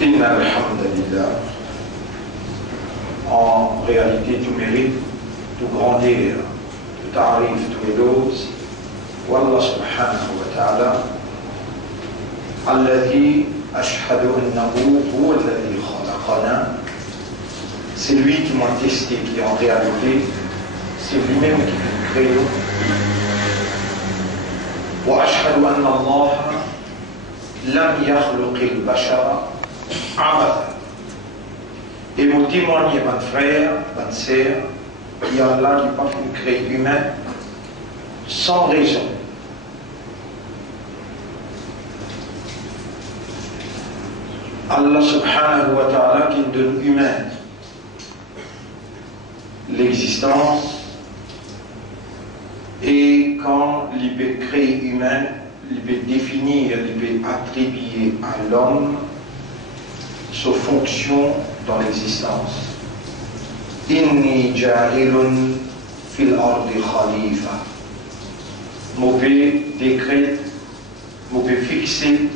Inna alhamdulillah. En réalité, tout mérite, tout grandeur, tout arrive, tout éloge. Wallah subhanahu wa ta'ala. Alladhi ashhadu annahu huwa alladhi khalaqana. C'est lui qui m'a testé, qui en réalité, c'est lui-même qui nous crée. Wa ashhadu anna Allah lam yakhluq al-bashara abatha. Et vous témoignez, mon frère, ma sœur, qu'il y a Allah qui n'a pas pu créer humain sans raison. Allah subhanahu wa ta'ala qui donne humain l'existence, et quand il peut créer humain, il peut définir, il peut attribuer à l'homme sa fonction dans l'existence. Inni ja'ilun fil ardi khalifa. Mauvais décret, mauvais fixé,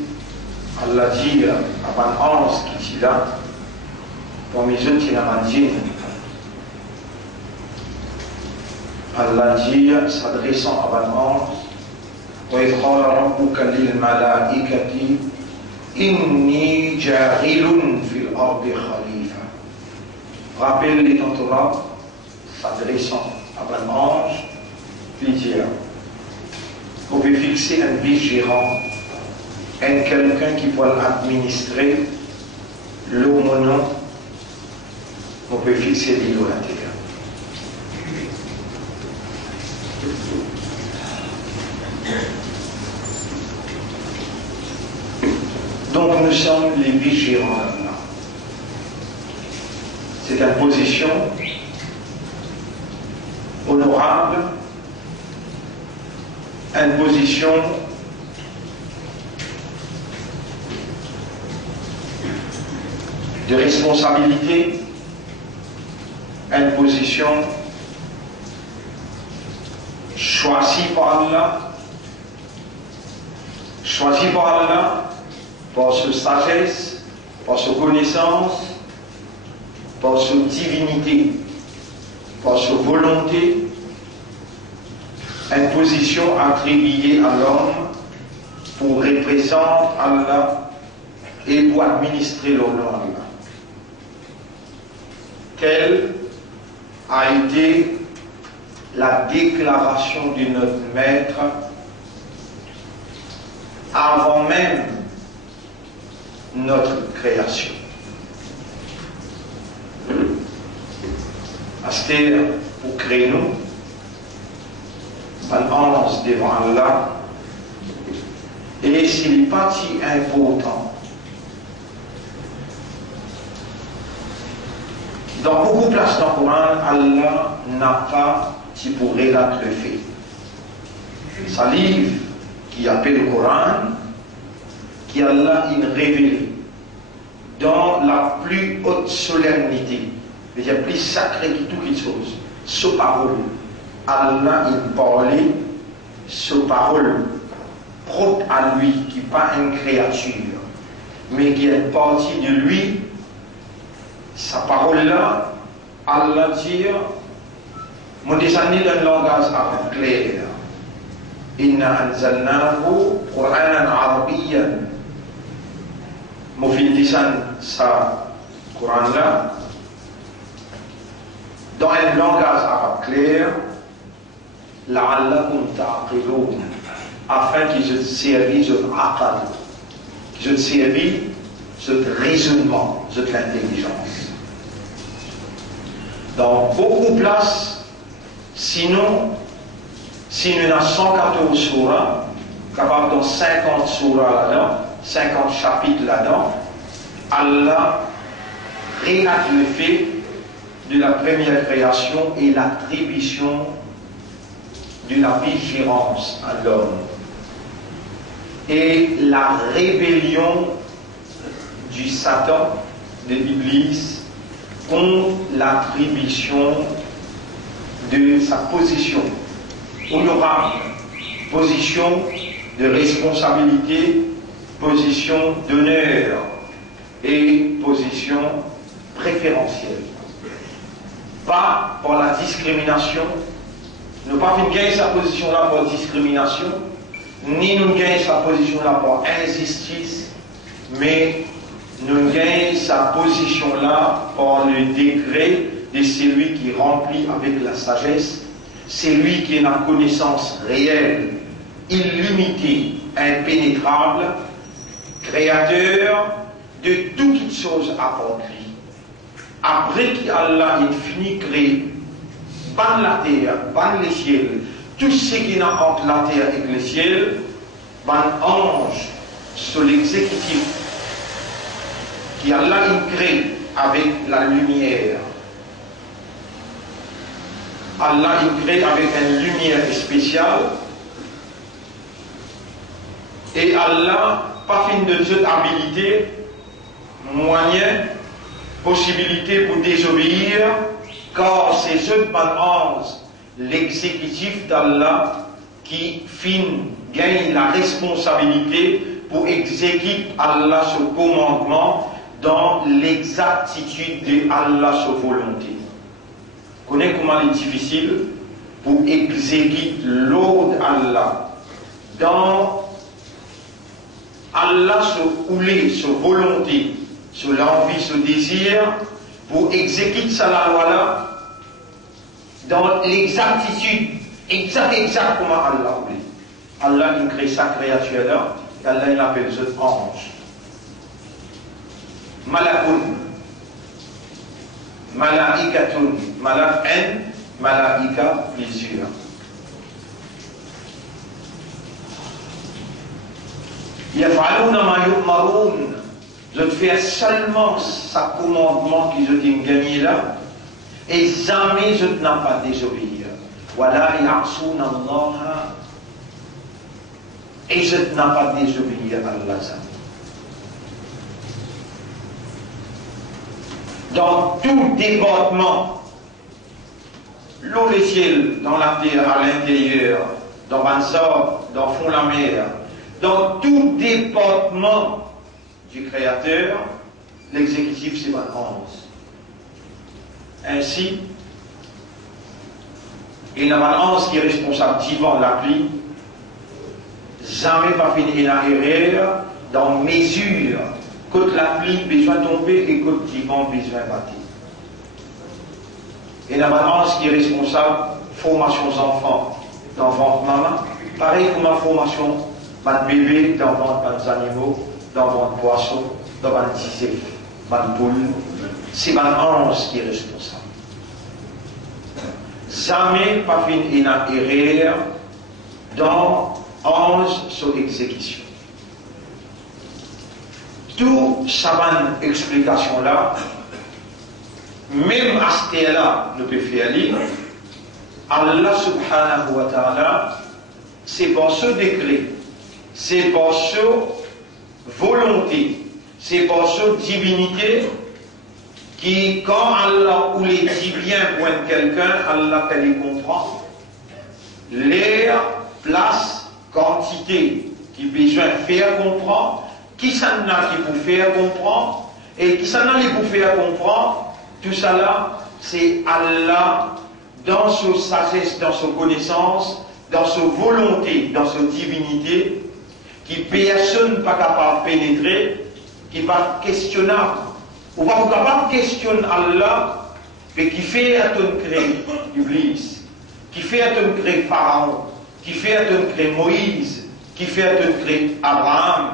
Allah dit à Ban Hans qui est là, pour mes autres, il y a un djinn. Allah dit, s'adressant à Ban Hans, وَإِذْ قَالَ رَبُّكَ لِلْمَلَائِكَةِ إِنِّي جَاعِلٌ فِي الْأَرْضِ خَلِيفَةً. Rappelle les Torah, s'adressant à Ban Ange, puis dire, vous pouvez fixer un vice-gérant, quelqu'un qui va administrer l'aumône, vous pouvez fixer l'îlot à la terre. Donc nous sommes les vice-gérants d'Allah. C'est une position honorable, une position de responsabilité, une position choisie par Allah, par sa sagesse, par sa connaissance, par sa divinité, par sa volonté, une position attribuée à l'homme pour représenter Allah et pour administrer l'ordre d'Allah. Telle a été la déclaration de notre Maître avant même notre création. C'est-à-dire, pour créer nous, on avance devant Allah, et c'est pas si important. Dans beaucoup de places dans le Coran, Allah n'a pas qui pourrait l'être fait. Sa livre qui appelle le Coran, qui Allah il révèle dans la plus haute solennité, c'est-à-dire plus sacré que toute chose, sa parole. Allah il parlait sa parole propre à lui, qui n'est pas une créature, mais qui est partie de lui. Sa parole-là, Allah dit, mon descendant d'un langage arabe clair. Inna anzalnahu Qur'anan arabiyyan. Mon fils descend sa Coran-là dans un langage arabe clair, la'allakum ta'qilun, afin qu'ils se servent de aqal, qu'ils se servent de raisonnement, de l'intelligence. Dans beaucoup de places, sinon, si nous avons 114 surahs, capable dans 50 surahs là-dedans, 50 chapitres là-dedans, Allah relate le fait de la première création et l'attribution de la vigilance à l'homme. Et la rébellion du Satan, de l'Iblis, contre l'attribution de sa position honorable, position de responsabilité, position d'honneur et position préférentielle. Pas par la discrimination, ne pas gagner sa position là par discrimination, ni nous gagner sa position là par injustice, mais nous gagnons sa position là par le degré de celui qui remplit avec la sagesse, celui qui a une connaissance réelle, illimitée, impénétrable, créateur de toutes choses à part lui. Après qu'Allah ait fini de créer, ban la terre, ban les ciels, tout ce qui est entre la terre et le ciel, ban ange sur l'exécutif qui Allah crée avec la lumière. Allah crée avec une lumière spéciale et Allah pas fin de cette habilité, moyen, possibilité pour désobéir, car c'est ce ange, l'exécutif d'Allah, qui gagne la responsabilité pour exécuter Allah ce commandement dans l'exactitude de Allah sa volonté. Vous connaissez comment il est difficile pour exécuter l'ordre d'Allah dans Allah se oulé, sa volonté, sur l'envie, ce désir, pour exécuter sa loi-là dans l'exactitude, exactement Allah voulait. Allah il crée sa créature-là, et Allah il appelle ce ange. Malakun, malaikatun, malak en, malaika plusieurs. Yaf'aluna ma yu'marun. Je fais seulement sa commandement que je t'ai gagné là, et jamais je n'ai pas désobéir. Voilà, ya'souna Allah, et je n'ai pas désobéir à Allah. Dans tout département, l'eau, le ciel, dans la terre, à l'intérieur, dans Bansor, dans fond la mer, dans tout département du Créateur, l'exécutif c'est balance. Ainsi, il y a une balance qui est responsable d'Ivan la pluie, jamais pas fini une erreur dans mesure que la pluie besoin tomber et que Divan besoin battre. Et la balance qui est responsable formation des enfants dans ventre maman, pareil comme la formation de bébé dans ventre des animaux, dans ventre poisson, dans ventre tisé, ventre poule. C'est balance qui est responsable. Jamais pas fait une erreur dans 11 sur exécution. Tout ça explication là, même à ce là, nous pouvons faire lire. Allah subhanahu wa ta'ala, c'est par ce décret, c'est par ce volonté, c'est par ce divinité qui, quand Allah ou les dit bien pour quelqu'un, Allah qu'elle comprend, l'air, place, quantité qui besoin de faire comprendre, qui s'en a qui pour faire comprendre, et qui s'en a qui pour faire comprendre, tout ça là, c'est Allah dans sa sagesse, dans sa connaissance, dans sa volonté, dans sa divinité, qui personne n'est pas capable de pénétrer, qui n'est pas questionnable. On va pas capable de questionner Allah, mais qui fait à ton créer Iblis, qui fait à ton créer Pharaon, qui fait à ton créer Moïse, qui fait à ton créer Abraham,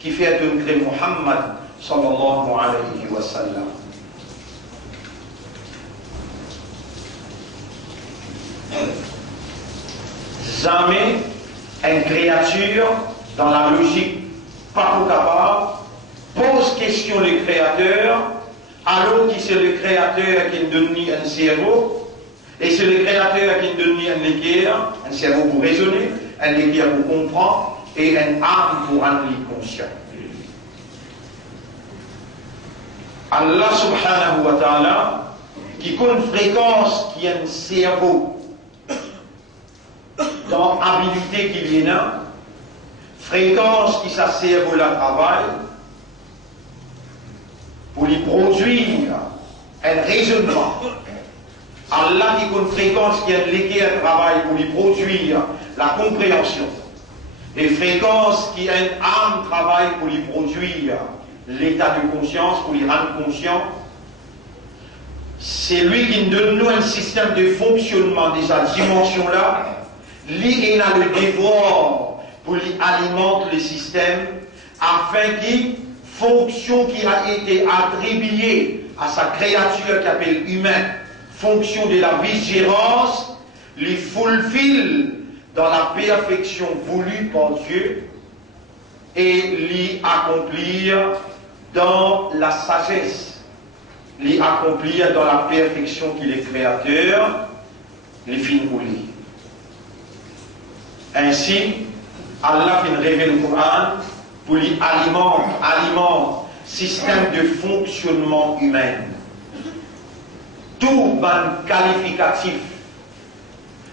qui fait à ton créer Muhammad, sallallahu alayhi wa sallam. Jamais une créature, dans la logique pas capable, pose question le créateur, alors que c'est le créateur qui donne un cerveau, et c'est le créateur qui donne un équerre, un cerveau pour raisonner, un équerre pour comprendre, et une âme pour rendre conscient. Allah subhanahu wa ta'ala, qui compte fréquence qui a un cerveau, dans habilité qu'il y a, fréquence qui s'assert pour le travail, pour lui produire un raisonnement. Allah qui a une fréquence qui a un travail pour lui produire la compréhension. Des fréquences qui a une âme travail pour lui produire l'état de conscience, pour lui rendre conscient. C'est lui qui nous donne un système de fonctionnement de cette dimension-là. Lui, il a le devoir pour lui alimenter le système afin qu'il fonction qui a été attribuée à sa créature qui appelle humain, fonction de la vigilance, les fulfill dans la perfection voulue par Dieu et les accomplir dans la sagesse, les accomplir dans la perfection qu'il est créateur, les fins voulues. Ainsi, Allah fait révéler le Coran pour lui alimente système de fonctionnement humain. Tout ban qualificatif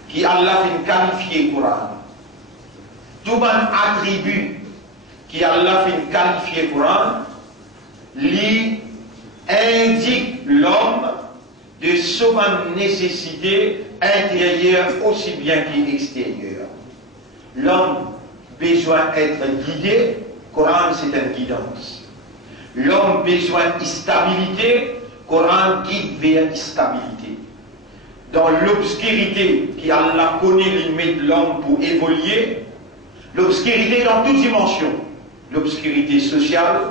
qui Allah fait qualifier le Coran, tout ban attribut qui Allah fait qualifier le Coran, lui indique l'homme de son nécessité intérieure aussi bien qu'extérieure. L'homme besoin d'être guidé, Coran c'est une guidance. L'homme besoin de stabilité, Coran guide vers la stabilité. Dans l'obscurité qui Allah connaît les limites de l'homme pour évoluer, l'obscurité dans toutes dimensions, l'obscurité sociale,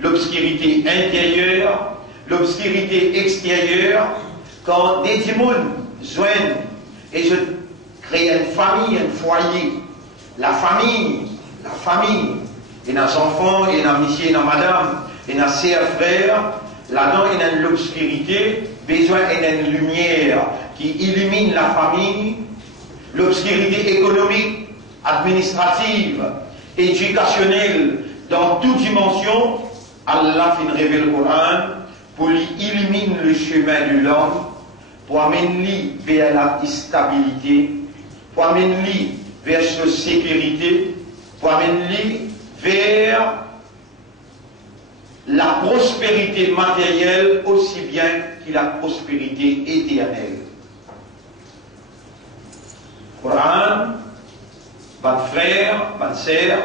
l'obscurité intérieure, l'obscurité extérieure, quand des démons joignent et je crée une famille, un foyer, la famille, et nos enfants, et nos messieurs, et nos madames, et nos sœurs, frères, là-dedans il y a l'obscurité, besoin d'une lumière qui illumine la famille, l'obscurité économique, administrative, éducationnelle, dans toute dimension, Allah fait révéler le Coran pour lui illuminer le chemin de l'homme, pour amener vers la stabilité, pour amener vers sa sécurité, pour amener vers la prospérité matérielle aussi bien que la prospérité éternelle. Coran, votre frère, votre sœur,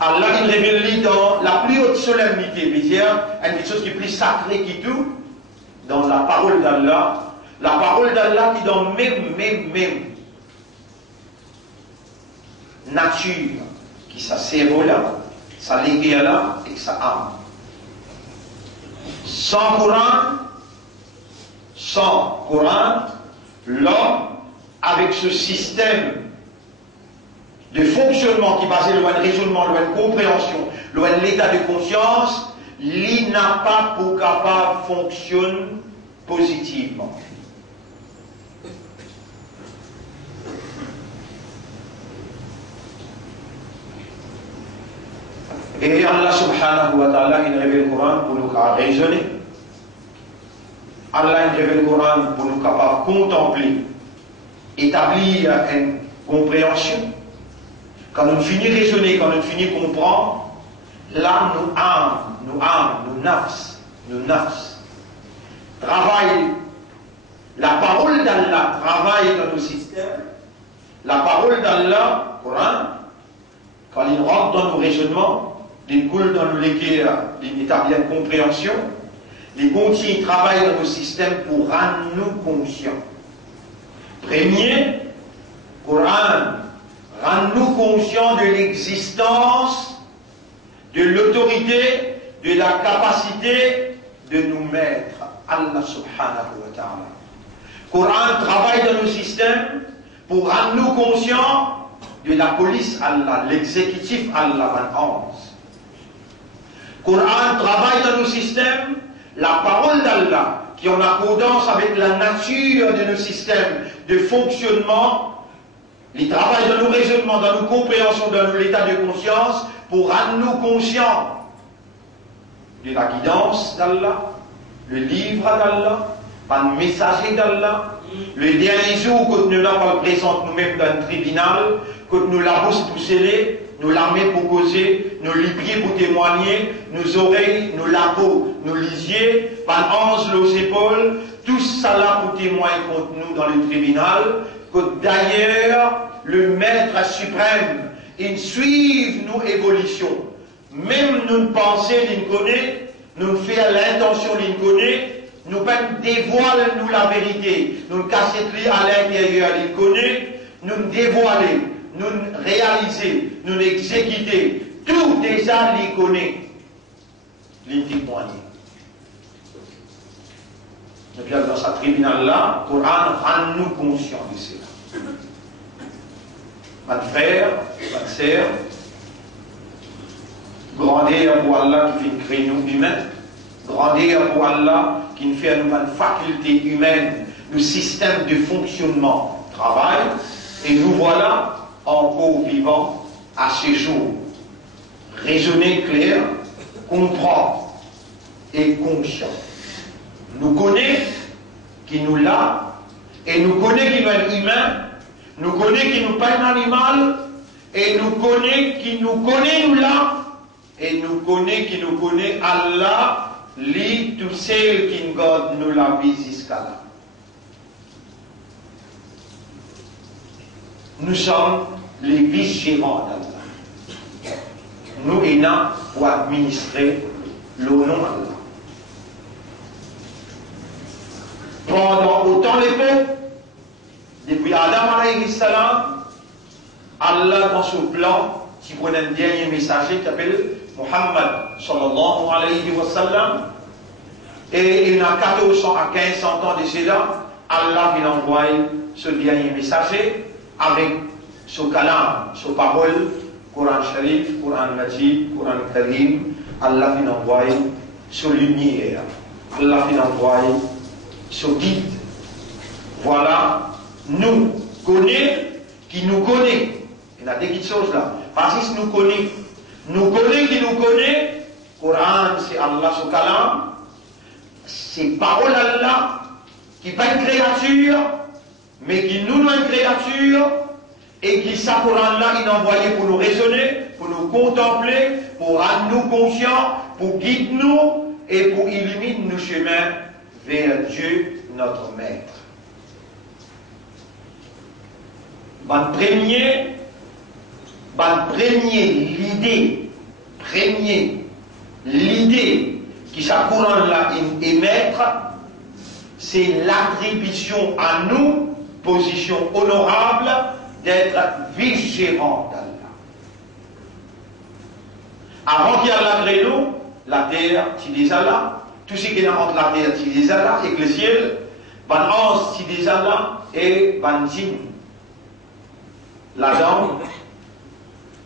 Allah il révèle dans la plus haute solennité, c'est-à-dire une chose qui est plus sacrée que tout, dans la parole d'Allah, la parole d'Allah qui dans même nature, qui sa cerveau là, sa légué là et sa âme. Sans Coran, l'homme, avec ce système de fonctionnement qui est basé sur un raisonnement, sur une compréhension, sur l'état de conscience, il n'a pas pour capable de fonctionner positivement. Et Allah subhanahu wa ta'ala, il révèle le Coran pour nous raisonner. Allah il révèle le Coran pour nous capables de contempler, établir une compréhension. Quand nous finissons de raisonner, quand nous finissons de comprendre, là, nos nafs, travaillent. La parole d'Allah travaille dans nos systèmes. La parole d'Allah, Coran, quand il rentre dans nos raisonnements, il coule dans nos légués, il établit une compréhension, les continuent travaillent dans nos systèmes pour rendre nous conscients. Premier, Coran, rend-nous conscients de l'existence, de l'autorité, de la capacité de nous mettre. Allah subhanahu wa ta'ala. Coran travaille dans nos systèmes pour rendre nous conscients de la police Allah, l'exécutif Allah 11. Coran travaille dans nos systèmes, la parole d'Allah, qui est en accordance avec la nature de nos systèmes de fonctionnement, il travaille dans nos raisonnements, dans nos compréhensions, dans l'état de conscience, pour rendre nous conscients de la guidance d'Allah, le livre d'Allah, par le messager d'Allah, le dernier jour que nous n'avons pas présent nous-mêmes dans le tribunal, que nous l'avons poussé, nos larmes pour causer, nos pieds pour témoigner, nos oreilles, nos labos, nos lisiers, par ange, nos épaules, tout ça là pour témoigner contre nous dans le tribunal, que d'ailleurs, le Maître suprême, il suive nos évolutions. Même nous penser, il connaît, nous faire l'intention, il connaît, nous dévoile nous la vérité, nous casser à l'intérieur, il connaît, nous dévoiler, nous réaliser, nous exécuter, tout déjà il connaît, il témoigne. Et puis dans ce tribunal-là, le Coran rend nous conscients de cela. Mon frère, ma sœur, grandeur pour Allah qui fait créer nous humains, grandeur pour Allah qui nous fait nous une faculté humaine, nos systèmes de fonctionnement, travail, et nous voilà encore vivants à ce jour. Raisonner clair, comprendre et conscient. Nous connaît qui nous l'a, et nous connaît qui nous est humain, nous connaît qui nous pas un animal, et nous connaît qui nous connaît nous là, et nous connaît qui nous connaît Allah, lui, tout celle qui nous garde nous la vie jusqu'à là. Nous sommes les vice-gérants d'Allah. Nous et nous pour administrer le nom d'Allah. Pendant autant les peuples, depuis Adam alayhi salam, Allah dans son plan, qui prenait un dernier messager qui s'appelle Muhammad sallallahu alayhi wa sallam, et il y a 1400 à 1500 ans de cela, Allah il envoie ce dernier messager avec son kalam, sa parole, Coran Sharif, Coran Majid, Coran Karim, Allah il envoie sa lumière, Allah il envoie ce guide. Voilà, nous connaît, qui nous connaît. Il y a des petites choses là. Parce que nous connaît qui nous connaît. Coran, c'est Allah, ce kalam. C'est parole Allah, qui n'est pas une créature, mais qui nous est une créature, et qui, ça, Coran là, il est envoyé pour nous raisonner, pour nous contempler, pour rendre nous conscients, pour guider nous, et pour illuminer nos chemins vers Dieu, notre Maître. L'idée qui s'accorde là émettre, c'est l'attribution à nous, position honorable, d'être vice-gérant d'Allah. Avant qu'il y ait la créneau, la terre, c'est déjà là. Tout ce qui est entre la terre, c'est déjà là, et que le ciel, ban ange, c'est déjà là, et ban djinn. L'Adam,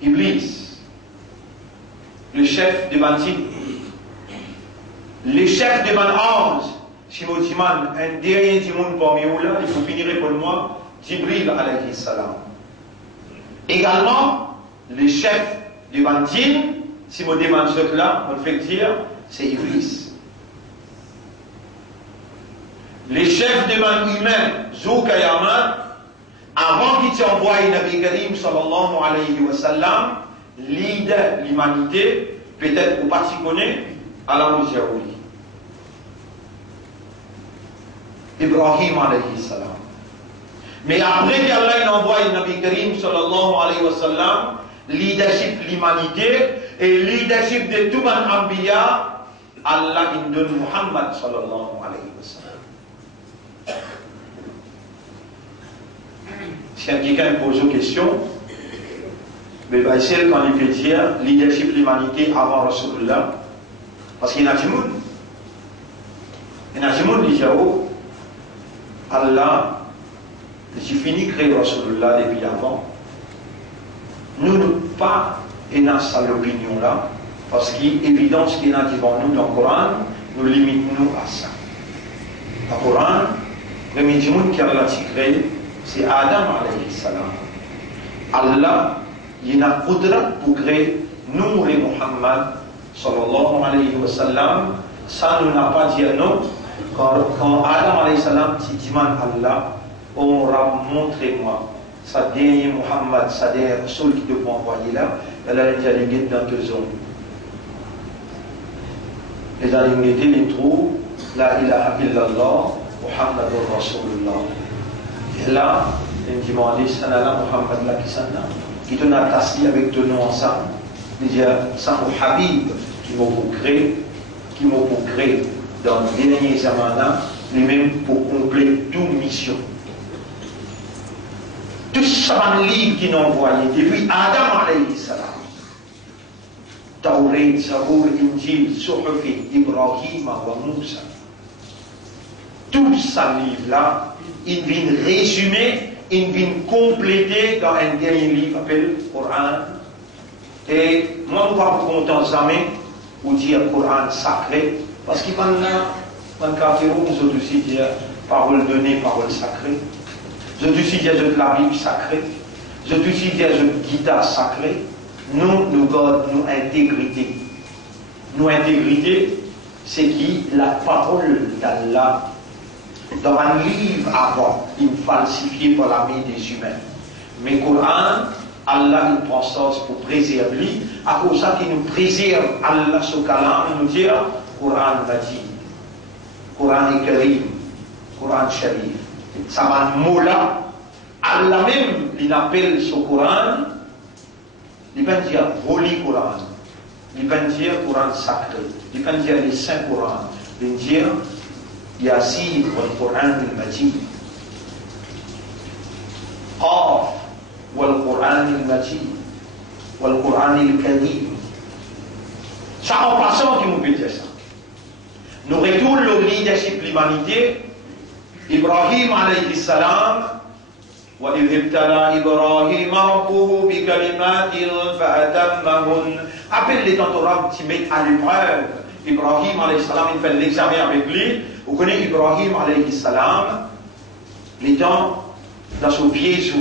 Iblis, le chef de ban djinn. Le chef de ban ange, si vous dites, un dernier dimon parmi vous là, il faut finir pour moi, Jibril alayhi salam. Également, le chef de ban djinn, si vous demandez ce là, on fait dire, c'est Iblis. Les chefs de ban humain, Zoukayamat, avant qu'il t'envoie Nabi Karim sallallahu alayhi wa sallam, leader de l'humanité, peut-être au particulier, Allah Jaouli. Ibrahim alayhi salam. Mais après qu'Allah envoie Nabi Karim sallallahu alayhi wa sallam, leadership de l'humanité et leadership de tout ban Ambiya, Allah donne Muhammad sallallahu alayhi wa sallam. Si quelqu'un pose une question, mais c'est quand il peut dire leadership de l'humanité avant Rasulullah, parce qu'il y a du monde. Il y a du monde qui dit Allah, j'ai fini de créer Rasulullah depuis avant. Nous ne pas dans cette opinion là, parce qu'il est évident ce qu'il y a devant nous dans le Coran, nous limitons à ça. Dans le Coran, le premier monde qui a créé, c'est Adam alayhi salam. Allah, il a qudrat pour créer nous et Muhammad sallallahu alayhi wa sallam. Ça nous n'a pas dit non. Quand Adam alayhi salam dit Allah, on aura montré moi, sa dernier Muhammad, sa dernière Rasul qui devait envoyer là, elle a été alléguée dans deux zones. Les allégués, les trous, la ilaha illallah, Muhammadur Rasulullah. Et là, il m'a dit, Sanala Muhammad la Kisana, qui donne un tassi avec deux noms ensemble. Il dit, ça mon Habib, qui m'a créé dans les derniers zamana, lui-même pour compléter toute mission. Tout ce livre qu'il a envoyé depuis Adam alayhi salam. Tawrat, Zabour, Injil, Suhufi, Ibrahim wa Moussa. Tout ce livre-là, il vient résumer, il vient compléter dans un dernier livre appelé Coran. Et moi, je ne vais pas vous contenter jamais ou dire Coran sacré, parce qu'il y a un café où nous aussi dire parole donnée, parole sacrée. Je te suis dit de la Bible sacrée. Je te suis dit de guitare sacrée. Nous gardons nos intégrité. Nos intégrité, c'est qui la parole d'Allah. Dans un livre avant, il falsifié par la main des humains. Mais Coran, Allah il prend ça pour préserver. À cause de ça qu'il nous préserve, Allah ce kalam, il nous dit Coran Majid, Coran Karim, Coran Sharif. Ça va mot là, Allah même, il appelle ce Coran, il va dire Holy Coran, il va dire Coran sacré, il va dire les saints Coran, il va dire Yassine wal Coran al-Majid, Qaf wal Coran al-Majid, wal Coran al-Karim. Ça en passant qui nous peut dire ça. Nous retournons le leadership de l'humanité. Ibrahim alayhi salam, wa ibtala Ibrahim rabbuhu bi kalimatin fa atammahun. Appelle-les dans Torah qui mettent à l'épreuve. Ibrahim alayhi salam, il fait l'examen avec lui. Vous connaissez Ibrahim alayhi salam, les dents dans son pied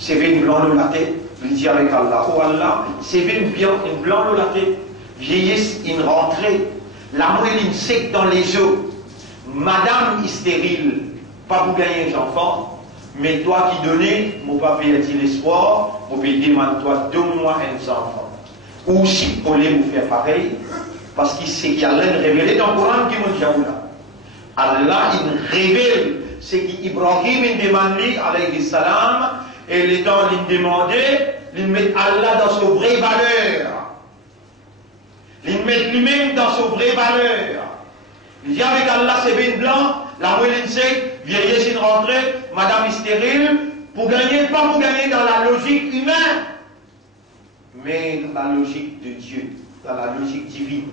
c'est venu blanc de la tête. Il dit avec Allah, oh Allah, c'est venu bien une blanc de la tête. Vieillesse, une rentrée. La moelle sec dans les os. Madame est stérile, pas pour gagner un enfant, mais toi qui donnais, mon papa a dit l'espoir, mon papa demande toi, donne-moi un enfant. Ou si on voulait vous faire pareil, parce qu'il y a rien révélé dans le Coran qui nous dit là. Allah, il révèle ce qu'Ibrahim demandait, alayhi salam, et les temps il demandait, il met Allah dans son vraie valeur. Il met lui-même dans son vraie valeur. Il dit avec Allah c'est bien blanc, la moelle sec, vieillesse une rentrée, madame est stérile, pour gagner, pas pour gagner dans la logique humaine, mais dans la logique de Dieu, dans la logique divine.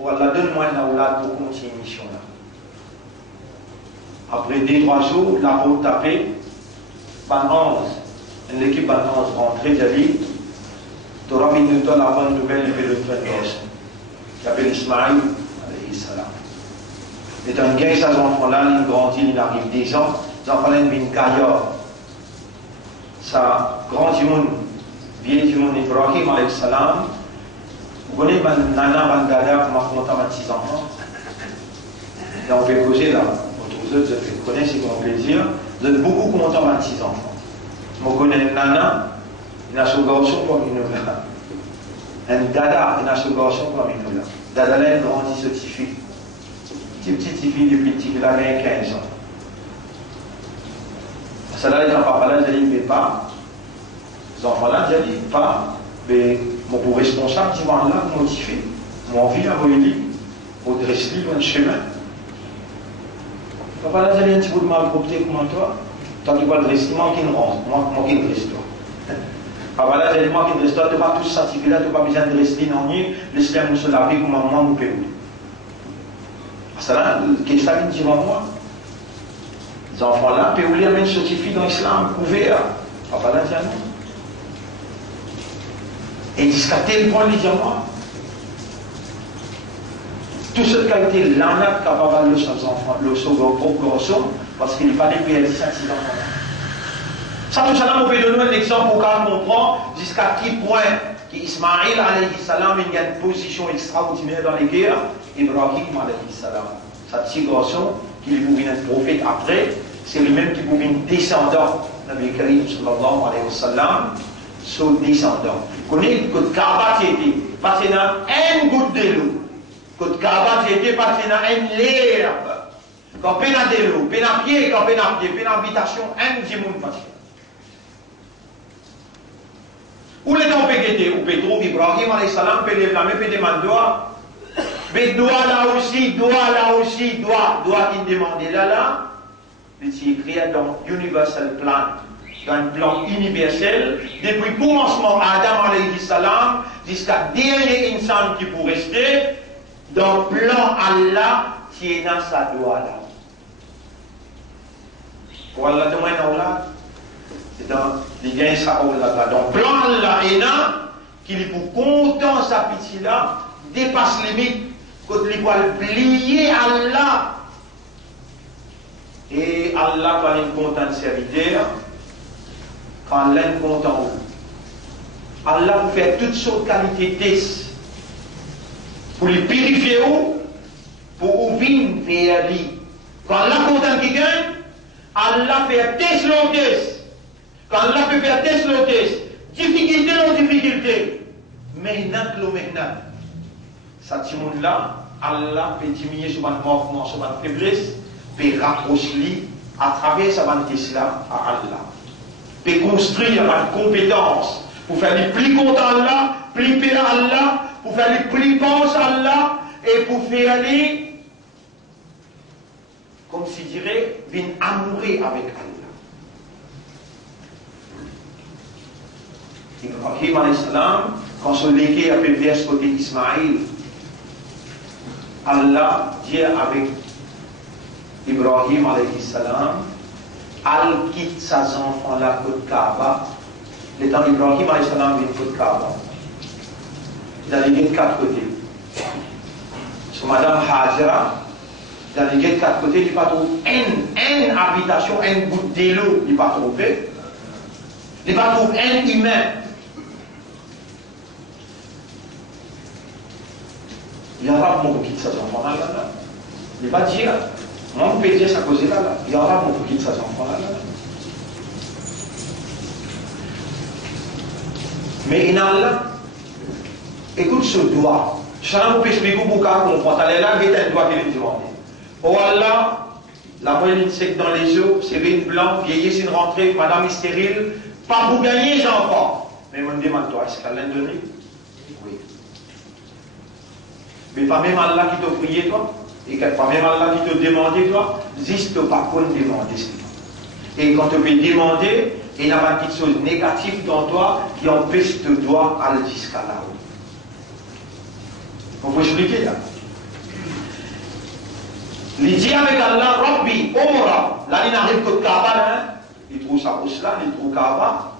Oh Allah, donne-moi un aoulad pour continuer cette mission-là. Après 2-3 jours, la route tapée, ban 11, l'équipe ban 11 rentrée, j'ai dit, tu auras mis de toi la bonne nouvelle de le frère d'Os, qui s'appelle Ismaïl. Et un gars, ces enfants-là, ils grandissent, ils arrivent 10 ans, les enfants-là, ils viennent gaillard. Ça grandit, vieil du monde, Ibrahim, alayhi salam. Vous connaissez Nana, Bandada, comment on a 26 enfants. Là, on peut causer là. Vous autres, vous connaissez, c'est mon plaisir. Vous êtes beaucoup comment on a 26 enfants. Moi, je connais Nana, il a son garçon comme il nous là. Un Dada, il a son garçon comme il nous là. Dada, là, il grandit ce petit fille. Petite fille depuis petit, il avait 15 ans. Ça là, les enfants-là, je dis, mais pas. Les enfants-là, je dis, pas. Mais mon pour responsable, je dis, là, mon petit fille, mon vie, à Moïli, au Dresli, un chemin. Papa, là, j'ai un petit bout de mal propre comme toi. Toi, tu vas le Dresli, moi qui ne rentre, moi qui ne reste toi. Papa, là, j'ai dit, moi qui ne reste toi, tu n'as pas tous certifié là, tu n'as pas besoin de Dresli, non, ni, laisse-les nous se laver comme moi, mon père. Ça, qu'est-ce que ça veut dire à moi? Les enfants-là, peuvent lire même certifié dans l'islam, couvert. Papa là, dit non. Et jusqu'à tel point, il dit à moi. Tout ce qui a été l'arnaque capable de ses enfants, le second propre garçon, parce qu'il fallait payer 5-6 enfants. Ça, tout ça, on peut donner un exemple pour qu'on comprenne jusqu'à quel point Ismaïl alayhi salam il y a une position extraordinaire dans les guerres. Ibrahim alayhi salam, sa petit garçon, qui est devenu un prophète après, c'est lui-même qui pouvait descendant, Nabi Karim sallallahu alayhi wa sallam, son descendant. Vous connaissez que Kaaba était passé dans une goutte de l'eau, que Kaaba était passé dans une l'herbe, quand peine de l'eau, peine à pied, quand peine à pied, peine à habitation, un djimoun passé. Où les temps péguetés, ou Pétro, Ibrahim alayhi salam, peut les flammer, peut demander, mais doit là aussi, doit qu'il demande là, c'est écrit dans Universal Plan, dans un plan universel, depuis le commencement Adam alayhi salam, jusqu'à dernier insan qui peut rester, dans le plan Allah, qui est dans sa doigt là. Pour Allah demande là, c'est dans les gains ça là. Donc, le plan Allah est là, qui est pour content sa pitié là, dépasse les limites, quand il va plier Allah. Et Allah, quand il est content de serviteur, quand il est content, Allah vous fait toutes sortes de qualités tests pour les purifier, pour ouvrir vers lui. Quand Allah est content qui gagne, Allah fait test l'autre test. Quand Allah peut faire test l'autre test, difficulté l'autre difficulté, maintenant l'autre maintenant. Ça, ce monde-là, Allah peut diminuer sur mon mouvement, sur ma faiblesse, peut rapprocher à travers sa test-là à Allah. Peut construire ma compétence pour faire les plus contents Allah, plus paix à Allah, pour faire les plus penses à Allah, et pour faire les, comme si dirait, venir amourer avec Allah. Ibrahim alayhi salam, quand son légué a fait vers ce côté Ismaïl, Allah dit avec Ibrahim alayhi salam, al quitte ses enfants là côte Kaaba. Le temps Ibrahim alayhi salam vient côte Kaaba. Il a les de quatre côtés. Sur Madame Hajra, il a les de quatre côtés, il n'y a pas trouvé une habitation, une goutte d'eau, il n'y a pas trouvé. Il n'y a pas trouvé un humain. Il y aura mon qui de ses enfants là. Il ne va pas dire, moi on peut dire ça cause là. Il y aura mon qui de ses enfants là. Mais il y a là, écoute ce doigt. Ça peut expliquer pourquoi on comprend. Elle est là, il y a un doigt qui est demandé. Oh Allah, la moyenne sec dans les yeux, c'est une blanc, vieillesse, une rentrée, madame est stérile, pas pour gagner les enfants. Mais on me demande toi, est-ce qu'elle l'a donné? Oui. Mais pas même Allah qui t'a prié toi, et pas même Allah qui t'a demandé toi, juste pas qu'on demande. Et quand tu peux demander, il y a une petite chose négative dans toi qui empêche de toi aller jusqu'à là-haut. On peut expliquer là. Il dit avec Allah, Rabbi, Omra, là il n'arrive que Kaaba, il trouve sa hausse là, il trouve Kaaba.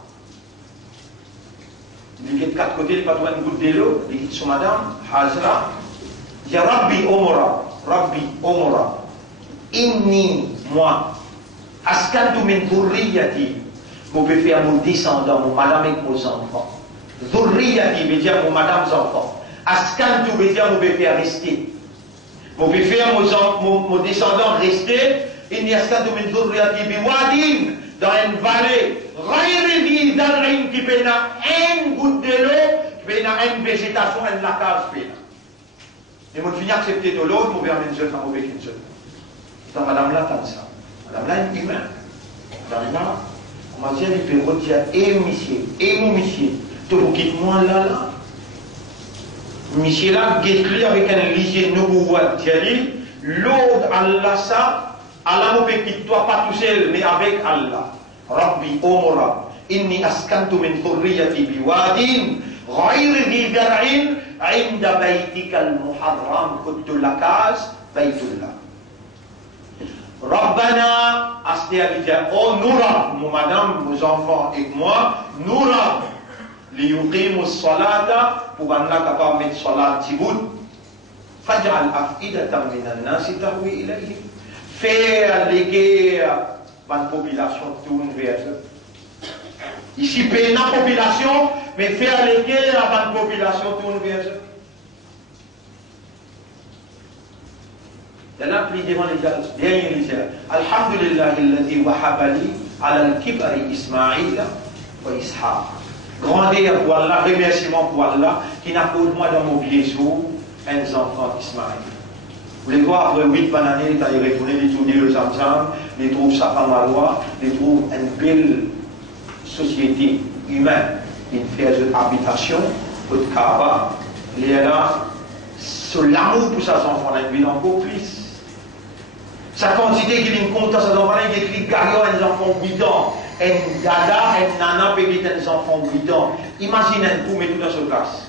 Il dit de quatre côtés, il va trouver une goutte d'eau, il dit sur madame, Hajra. Il dit Rabbi, Omra, inni, moi, askantu min dhurriyati, je peux faire mon descendant, mon madame et mon enfant. Dhurriyati veut dire mon madame et enfants. Askantu veut dire je peux faire rester. Je peux faire mon descendant rester. Inni askantu min dhurriyati biwadin, dans une vallée. Ghayri di dar'in qui peut une goutte de l'eau, qui peut une végétation, une lacage. Et moi, je viens accepter de l'autre, je vais amener une jeune femme, je vais une jeune. Donc, madame là, t'as ça. Madame là, est humaine. Madame là, on m'a dit, il peut redire, et mon monsieur, tu veux quitter moi là. Monsieur là, guette-lui avec un lycée nouveau, l'autre, Allah, ça, Allah ne peut quitter toi pas tout seul, mais avec Allah. Rabbi, Omra, inni askantu min dhurriyati biwadin, ghayri dhi dar'in, عند بيتك المحرم كنت لكاز بيت الله ربنا أستيقظ أو نورا mon madame, nos enfants et moi نورا ليقيموا الصلاة pour Allah capable de mettre salat tiboud فاجعل أفئدة من الناس تهوي إليهم faire léguer la population tourne vers eux. Ici, payer la population, mais faire léguer la population tourne vers eux. Il y en a plus devant les derniers liseurs. Alhamdulillah, alladhi wahabali ala al-kibari Ismaïl wa Ishaq. Grandeur pour Allah, remerciement pour Allah, qui n'a pas de moi dans mon vieux jour, un enfant Ismaïl. Vous les voir après 8 années, quand il retourne, il tourne le Zamzam, il trouve sa femme à loi, il trouve une belle société humaine, une fière habitation, au Kaaba, il est là, sur l'amour pour ses enfants, il est encore plus. Sa quantité qu'il a compte à ses enfants, il écrit Gario à un enfant 8 ans, un dada, un nana, peut être un enfant 8 ans. Imaginez, vous mettez tout dans ce classe.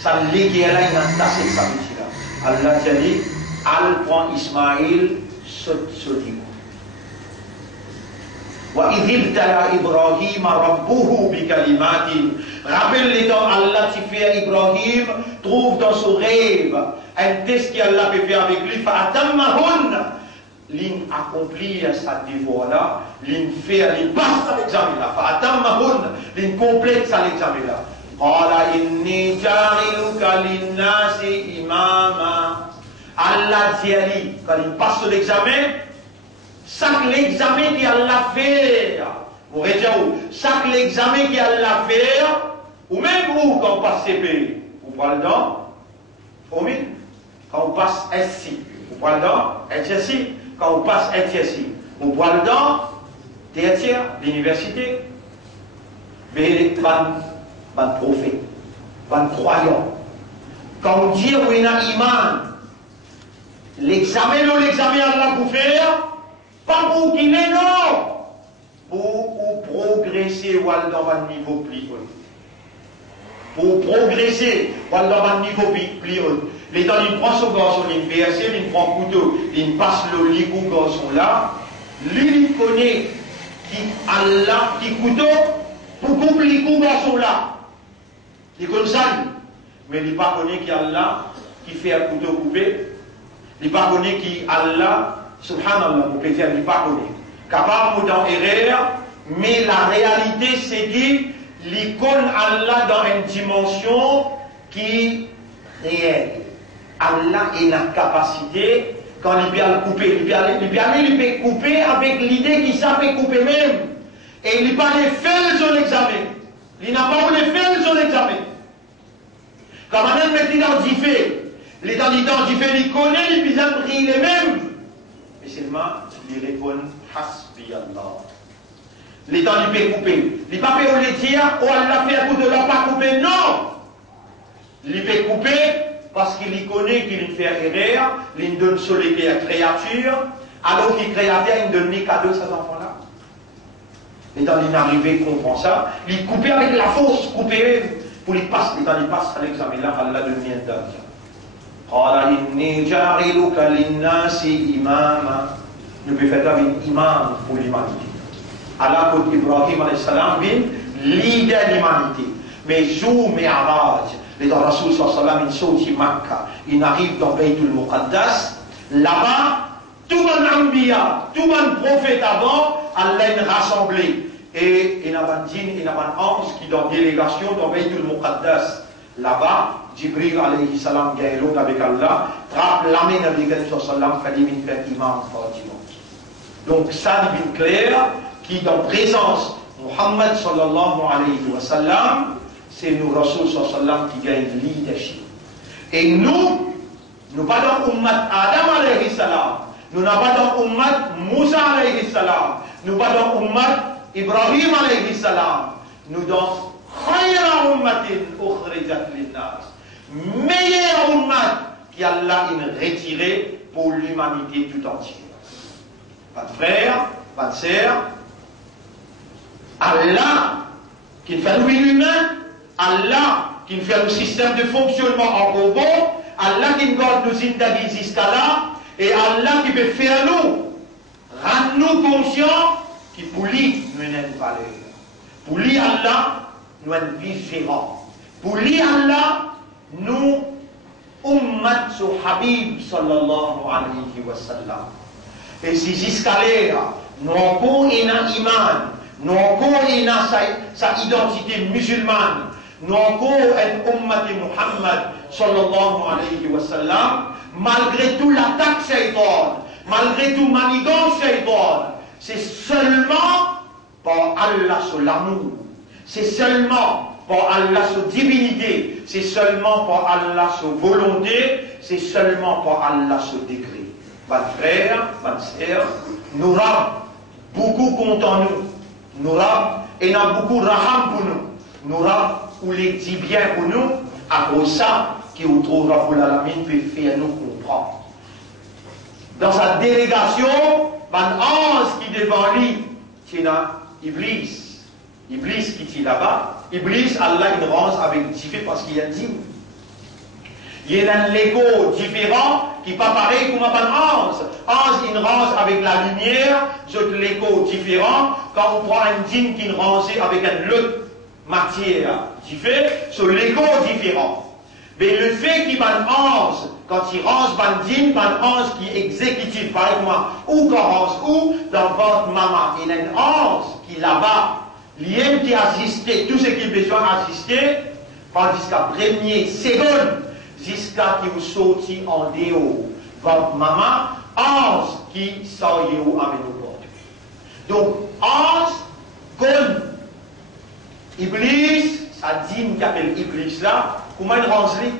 Ça légué là, il a tassé sa petite là. Allah a dit, Al prend Ismaïl, saute sur lui. Wa idhil tala Ibrahim rabbuhu bi kalimatin. Rappelle les temps, Allah qui fait Ibrahim, trouve dans son rêve un test qu'Allah peut faire avec lui, fa'atammahun. L'in accomplir sa devoir là, l'in fait, l'in passe à l'examen là, fa'atammahun, l'in complète sa l'examen là. Qala inni ja'iluka linnasi imama. Allah dit à lui, quand il passe l'examen, chaque l'examen qu'Allah fait, vous regardez où, chaque l'examen qu'Allah fait, ou même où, quand on passe CP, vous prenez le dent, quand on passe SC, vous prenez le dent, HSI, quand on passe HSI, vous prenez le dent, tertiaire, l'université, mais les prophètes, les croyants, quand on dit où il y a iman, l'examen Allah pour faire, pas pour qu'il est non, pour progresser ou aller dans un niveau plus haut. Pour progresser ou aller dans un niveau plus haut. L'état il prend son garçon, il verse, il prend un couteau, il passe le lit au garçon là, lui il connaît qui Allah, qui couteau, pour couper le garçon là. Il connaît ça, mais il ne pas connaît qui Allah, qui fait un couteau coupé. Il ne connaît qui Allah, subhanallah, vous pouvez dire, il ne connaît. Capable dans erreur, mais la réalité c'est qu'il connaît Allah dans une dimension qui est réelle. Allah a la capacité, quand il peut couper, il peut couper avec l'idée qu'il savait couper même. Et il n'a pas fait son examen. Il n'a pas voulu faire son examen. Quand on met l'identifié, l'identifié, il connaît, il peut prier les mêmes. Et seulement, il répond, Hasbi Allah. L'identifié coupé. Il n'a pas fait le dire, oh Allah fait un coup de l'or, pas coupé, non. Il peut couper parce qu'il connaît qu'il fait erreur, il donne sur les créatures, alors qu'il créateur, il donne les cadeaux à ces enfants-là. Et dans l'inarrivé comprend ça, il coupe avec la force, couper pour les passer, et dans les passes à l'examen là, Allah devient d'un. Qala inni ja'iluka linnasi imama. Nous pouvons faire un imam pour l'humanité. Allah côté Ibrahim alayhi salam vient leader l'humanité. Mais jour Mi'raj, les dans Rasul sallallahu alayhi wa sallam, il saute à Makkah, il arrive dans Baytul Muqaddas, là-bas, tout le monde Anbiya, tout le monde prophète avant, Allah est rassemblé. Et il y a un djinn, il y a un ange qui dans délégation dans Baytul Muqaddas. Là-bas, Jibril alayhi salam dialogue avec Allah, trappe l'amène Nabi sallallahu alayhi wa sallam, fait une faire imam Fatima. Donc ça devient clair, qui dans présence Muhammad sallallahu alayhi wa sallam, c'est nous Rasul sallallahu alayhi wa sallam qui gagne leadership. Et nous pas dans Ummat Adam alayhi salam, nous n'avons pas dans Ummat Moussa alayhi salam, nous pas dans Ummat Ibrahim alayhi salam, nous dans Khayra Ummatin ukhrijat linnas, meilleure Ummat qui Allah a retiré pour l'humanité tout entière. Pas de frère, pas de sœur, Allah qui fait l'humain, Allah qui fait le système de fonctionnement en robot, Allah qui garde nos indagis jusqu'à là, et Allah qui peut faire nous, rendre nous conscients, qui pour lui nous avons une valeur. Pour lui Allah, nous avons une vie différente. Pour lui Allah, nous, ummat sur Habib sallallahu alayhi wa sallam. Et si jusqu'à là, nous encore une iman, nous encore une sa identité musulmane, Nous encore, un ummat de Muhammad, sallallahu alayhi wa sallam, malgré tout l'attaque shaitan, malgré tout manigance shaitan, c'est seulement par Allah sur l'amour, c'est seulement par Allah sur divinité, c'est seulement par Allah sur volonté, c'est seulement par Allah sur décret. Votre frère, votre sœur, nous avons beaucoup compte en nous, nous avons et nous avons beaucoup raham pour nous, nous avons ou les dit bien pour nous, à cause de ça, qui vous trouvera pour la lamine peut faire nous comprendre. Dans sa délégation, un ange qui devant lui, c'est Iblis. Iblis qui est là-bas. Iblis, Allah, il range avec différent parce qu'il y a dit. Il y a un Lego différent qui n'est pas pareil comme un ange. Ange, il range avec la lumière, c'est Lego différent. Quand on prend un djinn qui range avec une autre matière différente, c'est Lego différent. Mais le fait qu'il y a un ange, quand il range un djinn, un ange qui est exécutif, par exemple, ou quand range ou dans votre maman, il y a un ange qui est là-bas. L'IM qui assistait, tout ce qui est besoin d'assister, jusqu'à première seconde, jusqu'à qui vous sortit en déo. Votre maman, ange qui sort à nous. Donc, ange, comme Iblis, ça dit qu'il appelle Iblis là, comment il range lui?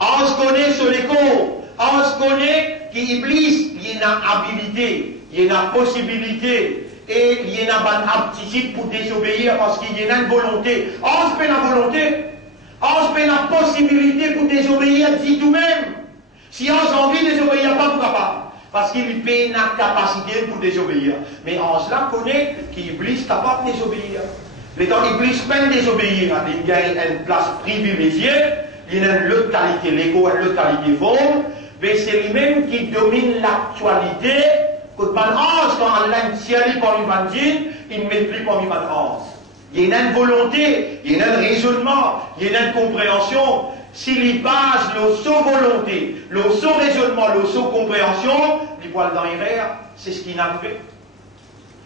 Ange connaît sur l'écho, ange connaît qu'Iblis, il y a une habilité, il y a une possibilité. Et il y a une aptitude pour désobéir parce qu'il y a une volonté. Ange peut la volonté. Ange peut la possibilité pour désobéir, dit tout-même. Si Ange a envie de désobéir, pas pour capable. Parce qu'il peut une capacité pour désobéir. Mais Ange là connaît qu'Iblis est capable de désobéir. Les temps Iblis peine désobéir, il y a une place privilégiée, il y a une autre qualité, l'ego, une autre qualité forme, mais c'est lui-même qui domine l'actualité. Quand un ange, quand Allah tient parmi un djinn, il ne met plus parmi un ange. Il y a une volonté, il y a un raisonnement, il y a une compréhension. S'il y passe le saut volonté, le saut raisonnement, le saut compréhension, il voit dans l'erreur, c'est ce qu'il n'a fait.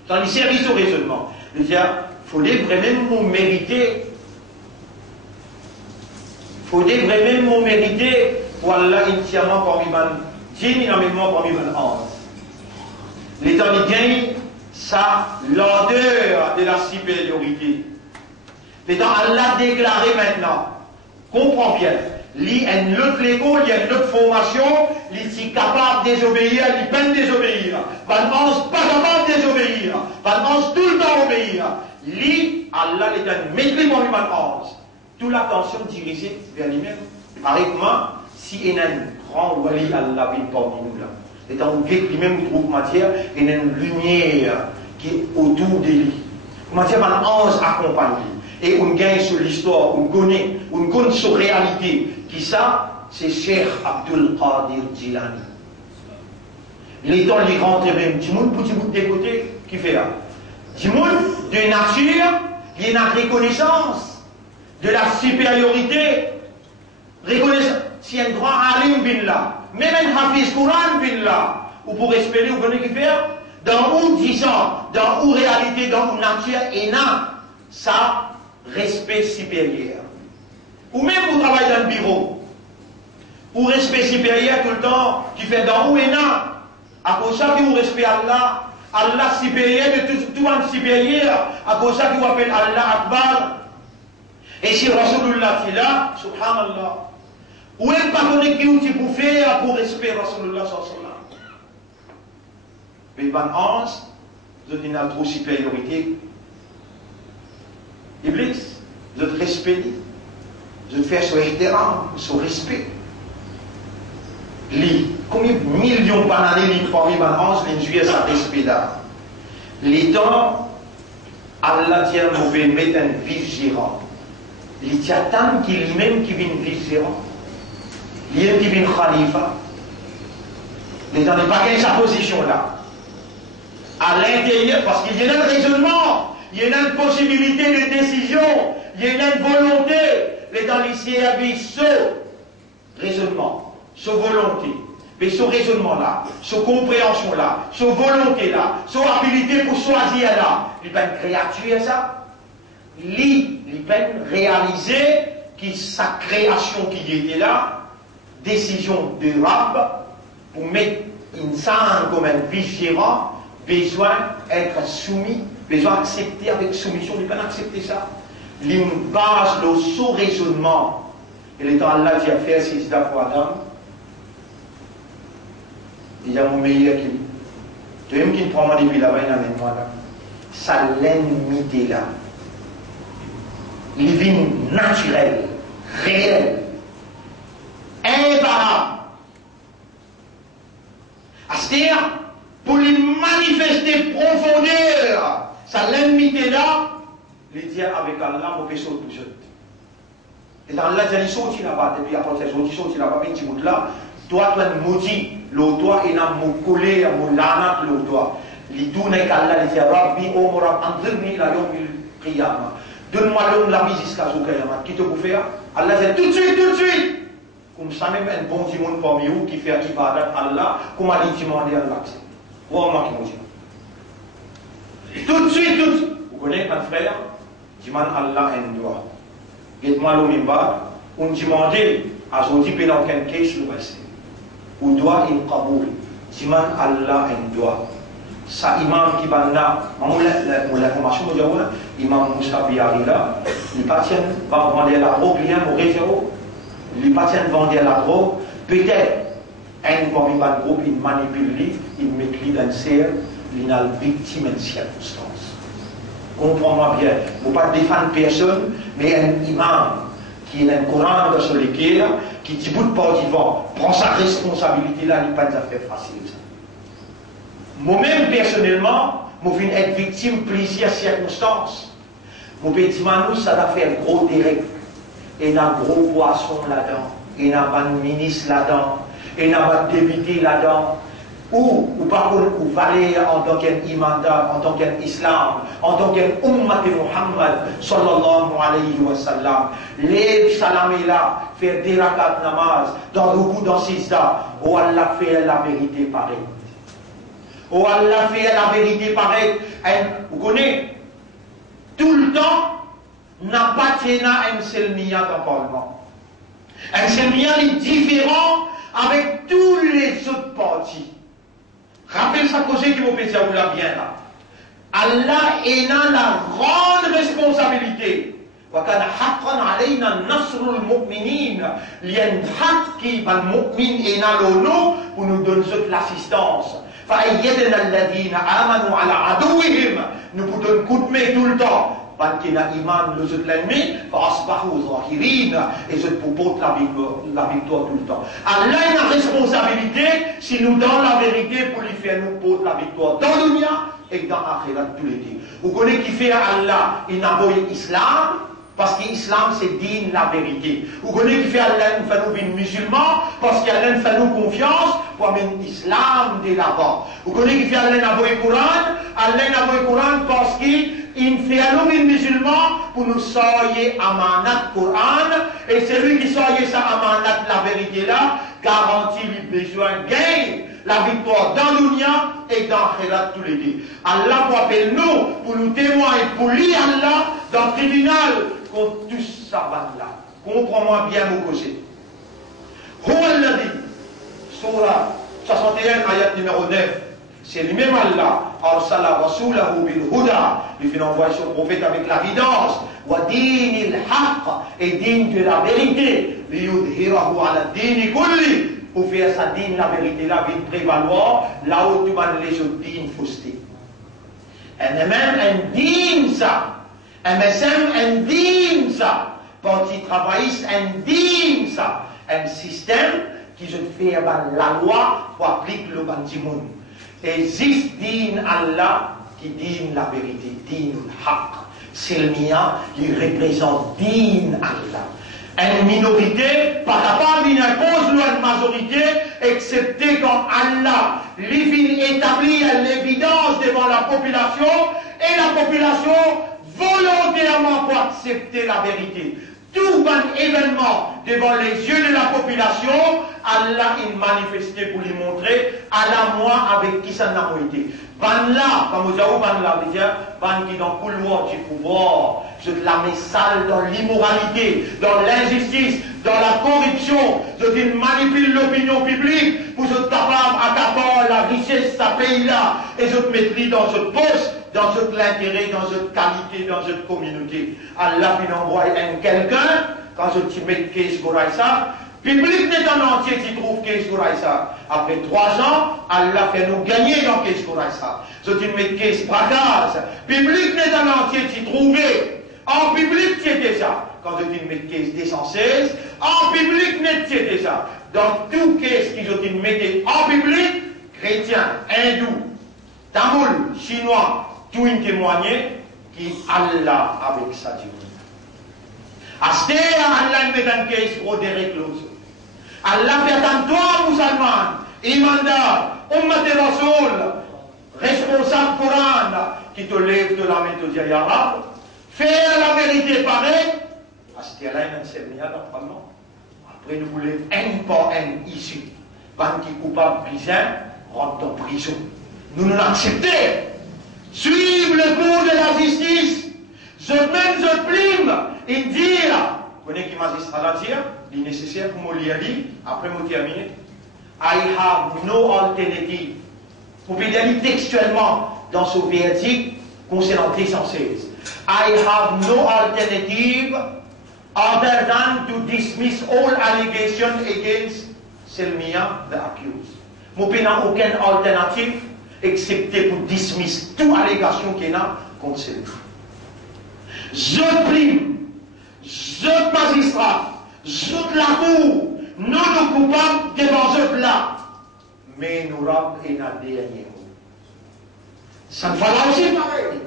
Dans les services au raisonnement, il dit, il faudrait vraiment mériter. Il faudrait vraiment mériter pour Allah entièrement parmi un djinn, et en même temps parmi un ange. L'état de gain, ça, l'odeur de la supériorité. L'état Allah déclaré maintenant, comprends bien, il y a une autre école, il y a une autre formation, il est capable de désobéir, il peine désobéir. Pas capable de désobéir, pas tout le temps obéir. Lui, Allah l'état maîtrise pour lui ange. Toute l'attention dirigée vers lui-même. Pareillement, si il y a un grand wali Allah vient parmi nous là. Et dans le guet lui-même trouve matière, il y a une lumière qui est autour de lui. Matière, un ange accompagne. Et on gagne sur l'histoire, on connaît sur la réalité. Qui ça? C'est Cheikh Abdul Qadir Jilani. Les temps, il rentre même. Du monde, petit bout de côté, qui fait là? Du monde, de nature, il y a une reconnaissance de la supériorité. Reconnaissance. Si un grand alim bin là, même un hafiz Quran bin là, ou pour espérer, vous connaissez qui faire? Dans où disant, dans où réalité, dans où nature, et là, ça, respect supérieur. Ou même pour travailler dans le bureau, ou respect supérieur tout le temps, qui fait dans où et là, à cause de ça, vous respect Allah, Allah supérieur de tout un supérieur, à cause de ça, vous appelle Allah Akbar. Et si Rasulullah est là, subhanallah, où est-ce pas qu'on est qui pour faire pour respect Rasulullah sallallahu. Mais ben ange, vous avez une trop supériorité. Iblis, vous êtes respect, vous êtes fait sur ihtiram, sur respect. Combien de millions d'années parmi ben ange, les juifs à respect là. Les temps, Allah dit qu'on veut mettre un vigilant. Les tiatans qui lui-même qui vient vigilant. Il y a qui vient khalifa. Les gens n'ont pas gagné sa position là. À l'intérieur, parce qu'il y a un raisonnement, il y a une possibilité de décision, il y a une volonté. Les gens ici avaient ce raisonnement, ce volonté, mais ce raisonnement là, ce compréhension là, ce volonté là, ce habilité pour choisir là. Il n'y a pas une créature ça. Il n'y a peine réaliser que sa création qui était là, décision de Rab, pour mettre insan comme un vigérant, besoin d'être soumis, besoin d'accepter avec soumission, il ne peut pas accepter ça. Il base le sous-raisonnement. Et l'étant Allah qui a fait ces fois Adam, il y a mon meilleur qui. Tu aimes qui prend moi depuis là-bas, il y a même moi là. Ça l'ennemi là. Il vit naturel, réel, imparable. C'est-à-dire, pour lui manifester profondeur, ça l'ennemi là, il dit avec Allah, mon péché tout seul. Et dans Allah, il sorti là-bas, depuis après, il sorti là-bas, il dit là, toi, tu es maudit, toi, il a mon collé, mon lanat, toi. Il dit qu'Allah, il dit, Rabbi, Omar, Andrni, la yom, il qiyama. Donne-moi l'homme la vie jusqu'à ce qiyama. Qui te peut faire? Allah dit, tout de suite. Comme ça, même un bon timon parmi vous qui fait ibadat Allah, comme a dit demander Allah. Comment qui dit? Tout de suite. Vous connaissez un frère? Diman Allah en doigt. Dites-moi le mimbar, on demande à Zodi pendant qu'un case le verset. Ou doit il kaboul. Diman Allah en doigt. Sa imam qui banda, la formation de Jaoula, imam Moussa Biarila, il patient vendre la drogue, il y a un réseau, il patient vendre la drogue, peut-être un groupe, il manipule, il met dans le cerf, il a une victime en circonstance. Comprends-moi bien, il ne faut pas défendre personne, mais un imam qui est un Coran de solitaire, qui dit bout de part du vent, prend sa responsabilité là, il n'est pas une affaire facile. Moi-même, personnellement, je viens être victime de plusieurs circonstances. Je peux dire, ça va faire gros direct. Il y a un gros poisson là-dedans, il y a un ministre là-dedans, il y a un député là-dedans. Ou par contre, ou valer en tant qu'imanda, en tant qu'islam, en tant qu'ummat de Muhammad, sallallahu alayhi wa sallam. Les salamés là, faire des rakat namaz, dans le coup, dans sisda, où Allah fait la vérité pareille. Oh Allah fait la vérité pareille. Vous connaissez, tout le temps, n'a pas tenu un selmia dans le Parlement. Un selmia est différent avec tous les autres partis. Rappelez ça cause qui vous fait vous là bien là. Allah est dans la grande responsabilité. وكان حقا علينا نصر المؤمنين. Il y a une haq qui va le mu'min et dans l'eau pour nous donner l'assistance. فأيدنا الذين آمنوا على عدوهم. Nous vous donnons coup de main tout le temps. Parce qu'il y a iman nous autres l'ennemi, فأصبحوا ظاهرين. Et je vous porte la victoire tout le temps. Allah a une responsabilité si nous donnons la vérité pour lui faire nous porter la victoire dans le dunya et dans l'akhirat tous les jours. Vous connaissez qui fait Allah, il n'a pas l'islam. Parce que l'islam, c'est digne la vérité. Vous connaissez qui fait Allah, nous fait nous musulmans, parce qu'Allah nous fait nous confiance, pour amener l'islam de là-bas. Vous connaissez qui fait Allah n'a pas le Coran, parce qu'il fait nous musulmans, pour nous sortir amanat Coran, et celui qui sort ça amanat la vérité là, garantit le besoin gain la victoire dans l'Unia et dans l'Akhirat tous les deux. Allah pour appeler nous, pour nous témoigner, pour lire Allah dans le tribunal contre tout ça là. Comprends-moi bien mon côté. Huwalladhi, Surah 61, ayat numéro 9. C'est lui-même Allah, Arsala Rasulahu bil Huda, il fait envoyer son prophète avec la guidance, wa dinil haqq, et digne de la vérité, liyudhirahu ala dini kulli, pour faire sa digne la vérité, la vie prévaloir, là où tu vas les autres dignes faussetés. Et même un digne ça, un médecin un digne ça, parti travailliste un digne ça, un système qui se fait la loi pour appliquer le bandimoun. Existe digne Allah qui digne la vérité, digne haq. C'est le mien qui représente digne Allah. Une minorité, pas capable d'impose une majorité, excepté quand Allah établit l'évidence devant la population, et la population volontairement pour accepter la vérité. Tout un événement devant les yeux de la population, Allah il manifesté pour lui montrer, à la moi avec qui ça n'a pas été. Van là, comme vous dites, van là, van qui dans le couloir du pouvoir, je la mets sale dans l'immoralité, dans l'injustice, dans la corruption, je manipule l'opinion publique pour être capable d'accaparer la richesse de ce pays-là et je te mettrai dans ce poste, dans ce l'intérêt, dans cette qualité, dans cette communauté. Allah puis envoie quelqu'un, quand je te mets qu'est-ce qu'on ça, public n'est en entier qui trouve qu'est-ce qu'on ça. Après 3 ans, Allah fait nous gagner dans qu'est-ce qu'on ça. Je te mets qu'est-ce braquage. Public n'est en entier qui trouve. En public, c'était ça. Quand je dis mettre caisse 216, en public, c'était ça. Dans tout caisse qui je dis mettre en public, chrétien, hindou, tamoul, chinois, tout une témoigné qui Allah avec sa Dieu. Acheter Allah met une caisse pour des récluses. Allah fait un toi, musulman, imanda, ummat et rasoul, responsable Coran, qui te lève de la méthode arabe. Faire la vérité pareille, parce qu'il y a un séminaire normalement. Après, nous voulons un par un ici. Quand qui coupable bizarre, rentre en prison. Nous nous l'acceptons. Suivre le cours de la justice. Je prime et dire, vous connaissez qui magistrat l'a dit, il est nécessaire pour moi lire, après moi terminer. I have no alternative. Vous pouvez lire textuellement dans ce verdict concernant 216. I have no alternative other than to dismiss all allegations against Selmia, the accused. Je n'ai aucune alternative excepté pour dismiss toute allégation qu'il y a contre Selmia. Je prime, je magistrat, je la cour, nous nous coupables devant ce plat. Mais nous avons un dernier mot. Ça ne va pas aussi pareil.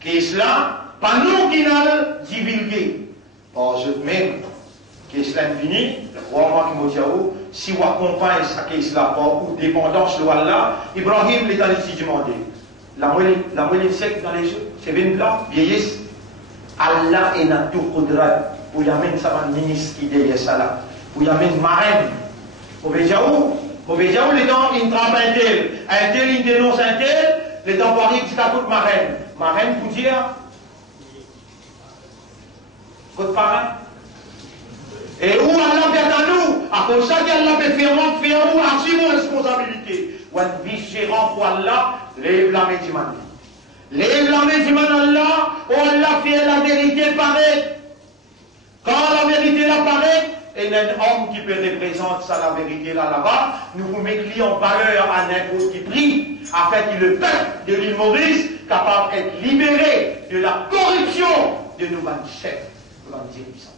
Qu'est-ce là? Pas nous qui l'avons divulgué. Par eux-mêmes. Qu'est-ce là fini? Le roi Makimoutiaou, si vous accompagnez ça, qu'est-ce là, ou dépendance de Allah, Ibrahim l'est allé s'y demander. La moelle sec dans les yeux, c'est bien là, vieillesse. Allah est dans tout Qudrat. Pour y amener ça, un ministre qui est ça là. Pour y amener marraine. Vous voyez où? Vous voyez où les gens, ils trappent un tel, ils dénoncent un tel, les gens voient qu'ils sont toute marraine. Marraine pour dire votre parrain. Et où Allah vient à nous, à cause de ça qu'Allah fait faire nous, assume nos responsabilités. Ou un vice-gérant pour Allah, lève la main du man. Lève la main du man Allah, où Allah fait la vérité paraître. Quand la vérité apparaît, et un homme qui peut représenter ça, la vérité là-bas, nous vous mettons en valeur à n'importe qui prix, afin que le peuple de l'île Maurice capable d'être libéré de la corruption de nos chefs, de nos dirigeants.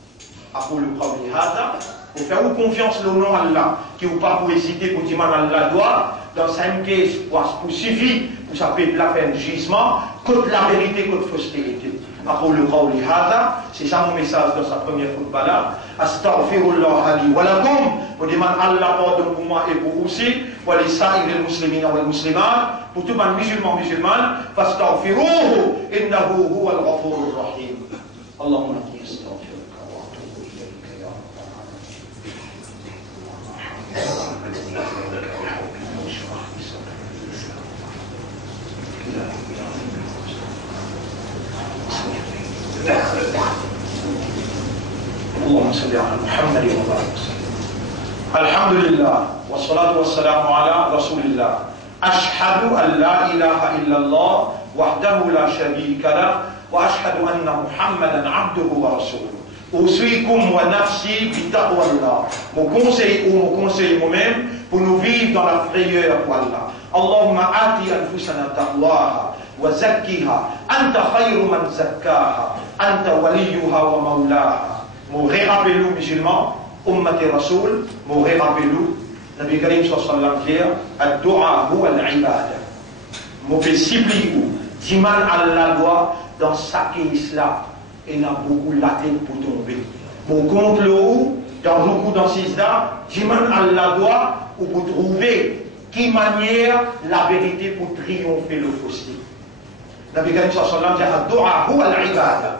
Après le premier hada, pour faire confiance au nom Allah, qui ou pas pour hésiter pour dire Allah doit, dans 5 cases, pour suffire, pour ça peut la faire un jugement, contre la vérité, contre fausseté. Après le qawli hada, c'est ça mon message dans sa première khutbah là. Astaghfirullah li wa lakum, pour demander Allah pardon pour moi et pour vous aussi, pour les sa'iril muslimina wal muslimat, pour tout le musulman musulman, fastaghfiruhu innahu huwal ghafurur rahim. Allahumma astaghfiruka wa atubu ilayka ya اللهم صل على محمد وبارك وسلم. الحمد لله والصلاة والسلام على رسول الله. أشهد أن لا إله إلا الله وحده لا شريك له وأشهد أن محمدا عبده ورسوله. أوصيكم ونفسي بتقوى الله. Mon conseil moi-même pour nous vivre dans la frayeur pour Allah. اللهم آت أنفسنا تقواها وزكها أنت خير من زكاها أنت وليها ومولاها. M'aurait rappelé musulmans, Ummati Rasoul, m'aurait rappelé Nabi Karim sallallahu alayhi wa sallam, Ad-Du'a huwa al-Ibada. M'aurait supplié, Diman Allah doit dans sa islam, et n'a beaucoup la tête pour tomber. Mon compte le haut, dans beaucoup dans ces dames, Diman Allah doit, ou pour trouver qui manière la vérité pour triompher le fausseté. Nabi Karim sallallahu alayhi wa sallam, Ad-Du'a huwa al-Ibada.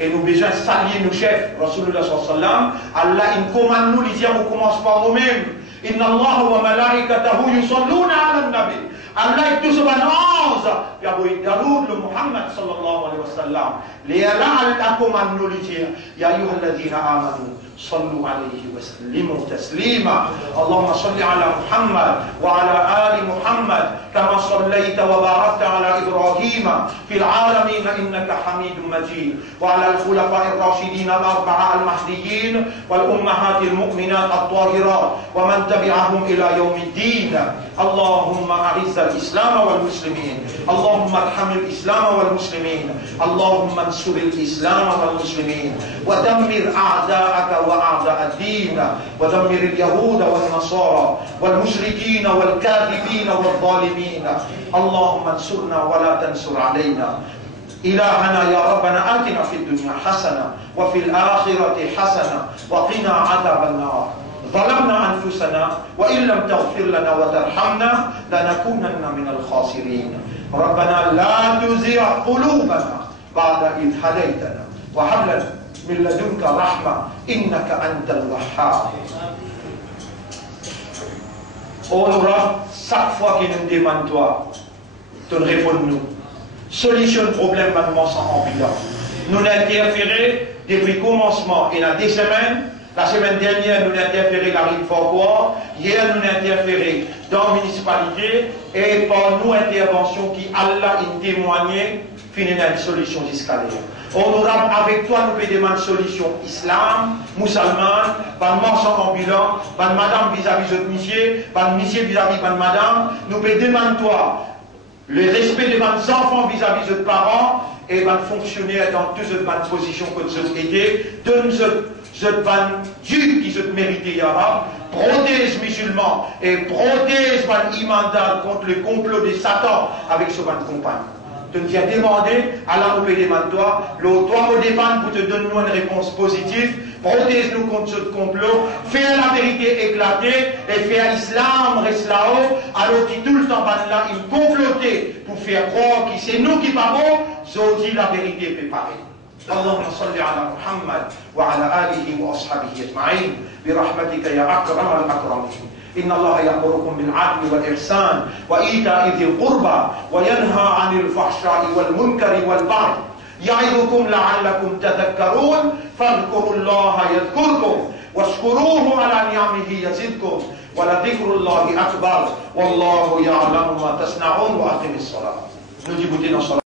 Et nous besoin de saluer nos chefs, Rasulullah sallallahu alayhi wa sallam. Allah, il commande nous, il dit, on commence par nous-mêmes. Inna Allah wa malaikatahu yusalluna ala nabi. Allah itu subhanallah ya boy darud Muhammad sallallahu alaihi wasallam liya'lakum an-nulijia ya ayyuhalladzina amanu صلوا عليه وسلموا تسليما اللهم صل على محمد وعلى آل محمد كما صليت وباركت على إبراهيم في العالمين إنك حميد مجيد وعلى الخلفاء الراشدين الأربعة المهديين والأمهات المؤمنات الطاهرات ومن تبعهم إلى يوم الدين اللهم أعز الإسلام والمسلمين اللهم ارحم الإسلام والمسلمين اللهم انصر الإسلام والمسلمين ودمر أعداءك وأعداء الدين ودمر اليهود والنصارى والمشركين والكاذبين والظالمين اللهم انصرنا ولا تنصر علينا إلهنا يا ربنا آتنا في الدنيا حسنة وفي الآخرة حسنة وقنا عذاب النار ظلمنا أنفسنا وإن لم تغفر لنا وترحمنا لنكونن من الخاسرين ربنا لا تزغ قلوبنا بعد إذ هديتنا وهب لنا من لدنك رحمة إنك أنت الوهاب. Oh Noura, chaque fois qu'il nous demande toi, tu réponds-nous. Solution problème maintenant sans ambulant. Nous interféré depuis le commencement. Il y a des semaines. La semaine dernière, nous avons interféré dans la rive Fort-Bois. Hier, nous avons interféré dans la municipalité. Et par nos interventions qui Allah a témoigné, finir une solution jusqu'à l'air. Honorable, avec toi, nous pouvons demander une solution islam, musulman, pas de marchand ambulant, pas de madame vis-à-vis de monsieur, pas de monsieur vis-à-vis de madame. Nous pouvons demander toi le respect de nos enfants vis-à-vis de parents et de fonctionnaires dans toutes les positions que nous avons été. Je Dieu qui se mérite, protège les musulmans et protège les imandats contre le complot de Satan avec ce compagne. Tu nous as demandé, Allah nous peut demander toi, toi nous défendre pour te donner une réponse positive, protège-nous contre ce complot, faire la vérité éclater et faire l'islam reste là-haut, alors que tout le temps là, il complotait pour faire croire que c'est nous qui parlons, aujourd'hui la vérité peut parler. اللهم صل على محمد وعلى آله وأصحابه أجمعين برحمتك يا أكرم الأكرمين إن الله يأمركم بالعدل والإحسان وإيتاء ذي القربى وينهى عن الفحشاء والمنكر والبغي يعظكم لعلكم تذكرون فاذكروا الله يذكركم واشكروه على نعمه يزدكم ولذكر الله أكبر والله يعلم ما تصنعون وأقم الصلاة.